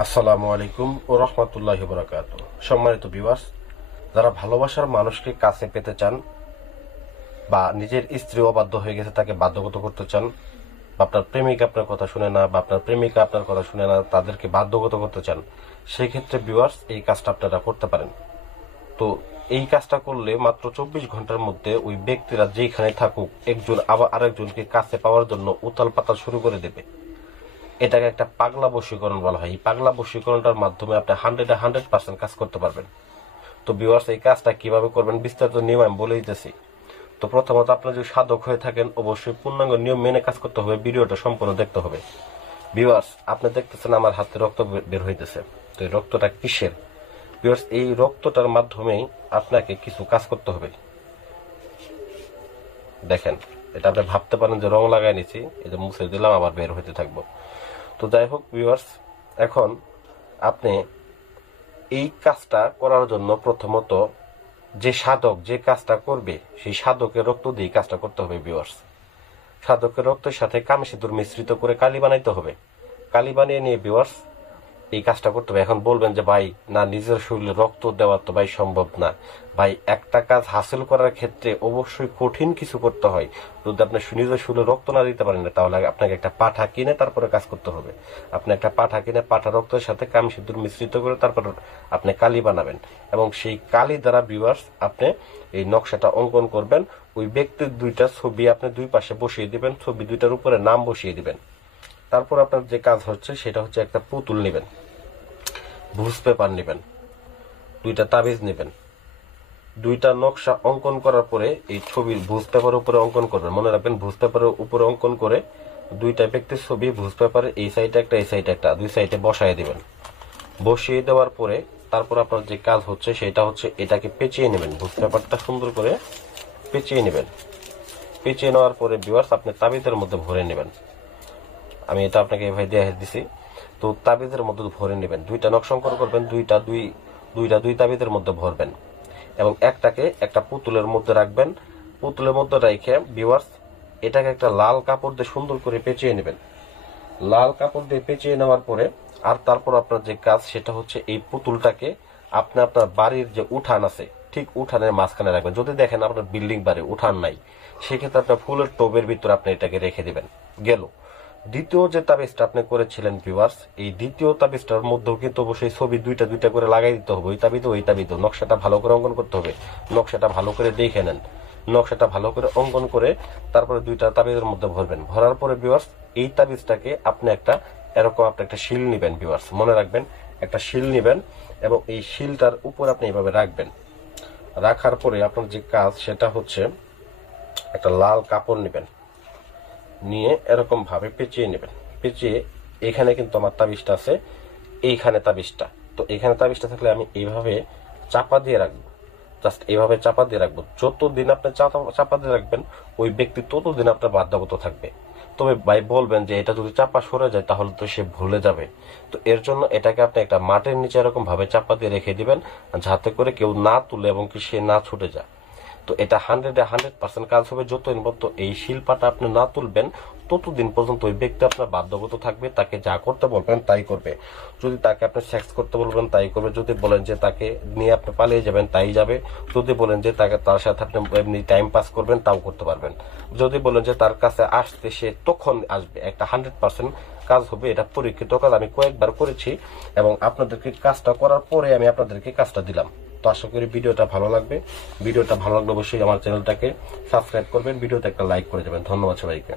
আসসালামু আলাইকুম ও রহমতুল্লাহি বারাকাতুহু। সম্মানিত ভিউয়ার্স, যারা ভালোবাসার মানুষকে কাছে পেতে চান বা নিজের স্ত্রী অবাধ্য হয়ে গেছে তাকে বাধ্যগত করতে চান, বা আপনার প্রেমিক আপনার কথা শুনে না বা আপনার প্রেমিকা আপনার কথা শুনে না, তাদেরকে বাধ্যগত করতে চান, সেই ক্ষেত্রে ভিউয়ার্স এই কাজটা আপনারা করতে পারেন। তো এই কাজটা করলে মাত্র 24 ঘন্টার মধ্যে ওই ব্যক্তিরা যেখানে থাকুক একজন আবার আরেকজনকে কাছে পাওয়ার জন্য উতাল পাতাল শুরু করে দেবে। এটাকে একটা পাগলা বশীকরণ বলা হয়। এই পাগলা বশীকরণটার মাধ্যমে আপনি 100% কাজ করতে পারবেন। তো ভিউয়ার্স, এই কাজটা কিভাবে করবেন বিস্তারিত নিয়ম আমি বলে দিতেছি। তো প্রথমত আপনার যদি সাধক হয়ে থাকেন অবশ্যই পূর্ণাঙ্গ নিয়ম মেনে কাজ করতে হবে, ভিডিওটা সম্পূর্ণ দেখতে হবে। ভিউয়ার্স, আপনি দেখতেছেন আমার হাতে রক্ত বের হইতেছে। তো এই রক্তটা কিসের? ভিউয়ার্স, এই রক্তটার মাধ্যমেই আপনাকে কিছু কাজ করতে হবে। দেখেন, এটা আপনি ভাবতে পারেন যে রং লাগাই নিছি, এই যে মুছে দিলাম আবার বের হইতে থাকবো। তো যাই হোক ভিউয়ার্স, এখন আপনি এই কাজটা করার জন্য প্রথমত যে সাধক যে কাজটা করবে সেই সাধকের রক্ত দিয়ে কাজটা করতে হবে ভিউয়ার্স। সাধকের রক্তের সাথে কামি সিঁদুর মিশ্রিত করে কালি বানাইতে হবে। কালি বানিয়ে নিয়ে ভিউয়ার্স এই কাজটা করতে হবে। এখন বলবেন যে ভাই না, নিজের শরীরে রক্ত দেওয়া তো ভাই সম্ভব না। ভাই, একটা কাজ হাসিল করার ক্ষেত্রে অবশ্যই কঠিন কিছু করতে হয়। যদি আপনি নিজের শরীরে রক্ত না দিতে পারেন না, তাহলে আপনাকে একটা পাঠা কিনে তারপরে কাজ করতে হবে। আপনি একটা পাঠা কিনে পাঠা রক্তের সাথে কামি সিঁদুর মিশ্রিত করে তারপর আপনি কালি বানাবেন, এবং সেই কালি দ্বারা ভিউয়ার্স আপনি এই নকশাটা অঙ্কন করবেন। ওই ব্যক্তির দুইটা ছবি আপনি দুই পাশে বসিয়ে দিবেন, ছবি দুইটার উপরে নাম বসিয়ে দিবেন। তারপর আপনার যে কাজ হচ্ছে সেটা হচ্ছে একটা পুতুল নেবেন, ভুজ পেপার নেবেন, দুইটা তাবিজ নেবেন। দুইটা নকশা অঙ্কন করার পরে এই ছবির ভুজ পেপারের উপরে অঙ্কন করবেন। মনে রাখবেন, ভুজ পেপারের উপরে অঙ্কন করে দুইটা ব্যক্তির ছবি ভুজ পেপারে এই সাইডে একটা এই সাইডে একটা দুই সাইডে বসায় দিবেন। বসিয়ে দেওয়ার পরে তারপর আপনার যে কাজ হচ্ছে সেটা হচ্ছে এটাকে পেঁচিয়ে নেবেন। ভুজ পেপারটা সুন্দর করে পেঁচিয়ে নেবেন। পেঁচিয়ে নেওয়ার পরে ভিউয়ার্স আপনি তাবিজের মধ্যে ভরে নেবেন। আমি এটা আপনাকে এভাবে দিয়ে দিছি। তো তাবিজের মধ্যে ভরে নেবেন, দুইটা নকশা অঙ্কন করবেন, দুই তাবিজের মধ্যে ভরবেন, এবং একটাকে একটা পুতুলের মধ্যে রাখবেন। পুতুলের মধ্যে রেখে ভিউয়ার্স এটাকে একটা লাল কাপড় দিয়ে সুন্দর করে পেঁচিয়ে নেবেন। লাল কাপড় দিয়ে পেঁচিয়ে নেওয়ার পরে আর তারপর আপনার যে কাজ সেটা হচ্ছে এই পুতুলটাকে আপনি আপনার বাড়ির যে উঠান আছে ঠিক উঠানের মাঝখানে রাখবেন। যদি দেখেন আপনার বিল্ডিং বাড়ি উঠান নাই, সেক্ষেত্রে আপনার ফুলের টবের ভিতরে আপনি এটাকে রেখে দিবেন। গেল। দ্বিতীয় যে তাবিজটা আপনি করেছিলেন ভিউয়ার্স, এই দ্বিতীয় তাবিজটার মধ্যেও কিন্তু অবশ্যই ছবি দুইটা দুইটা করে লাগাই দিতে হবে। ওই তাবিজও নকশাটা ভালো করে অঙ্কন করতে হবে। নকশাটা ভালো করে দেখে নেন। নকশাটা ভালো করে অঙ্কন করে তারপরে দুইটা তাবিজের মধ্যে ভরবেন। ভরার পরে ভিউয়ার্স এই তাবিজটাকে আপনি একটা শিল নেবেন ভিউয়ার্স। মনে রাখবেন, একটা শিল নেবেন এবং এই শিলটার উপর আপনি এইভাবে রাখবেন। রাখার পরে আপনার যে কাজ সেটা হচ্ছে একটা লাল কাপড় নেবেন, নিয়ে এরকম ভাবে পেঁচিয়ে নেবেন। পেঁচিয়ে এখানে কিন্তু আমার তাবিজটা আছে, এইখানে তাবিজটা। তো এখানে তাবিজটা থাকলে আমি এইভাবে চাপা দিয়ে রাখবো। জাস্ট এইভাবে চাপা দিয়ে রাখবো। যতদিন আপনি চাপা দিয়ে রাখবেন ওই ব্যক্তি ততদিন আপনার বাধ্যগত থাকবে। তবে ভাই বলবেন যে এটা যদি চাপা সরে যায় তাহলে তো সে ভুলে যাবে। তো এর জন্য এটাকে আপনি একটা মাটির নিচে এরকম ভাবে চাপা দিয়ে রেখে দিবেন, যাতে করে কেউ না তুলে এবং কি সে না ছুটে যায়। তো এটা 100% কাজ হবে। যতদিন পর্যন্ত এই শিল্পাটা আপনি না তুলবেন ততদিন পর্যন্ত ওই ব্যক্তি আপনার বাধ্যগত থাকবে, তাকে যা করতে বলবেন তাই করবে। যদি তাকে আপনি সেক্স করতে বলবেন তাই করবে, যদি বলেন যে তাকে নিয়ে আপনি পালিয়ে যাবেন তাই যাবে, যদি বলেন যে তার সাথে আপনি এমনি টাইম পাস করবেন তাও করতে পারবেন, যদি বলেন যে তার কাছে আসতে সে তখন আসবে। একটা 100% কাজ হবে। এটা পরীক্ষিত কাজ, আমি কয়েকবার করেছি এবং আপনাদেরকে কাজটা করার পরে আমি আপনাদেরকে কাজটা দিলাম। তো আশা করি ভিডিওটা ভালো লাগবে। ভিডিওটা ভালো লাগলে অবশ্যই আমার চ্যানেলটাকে সাবস্ক্রাইব করবেন, ভিডিওতে একটা লাইক করে দেবেন। ধন্যবাদ সবাইকে।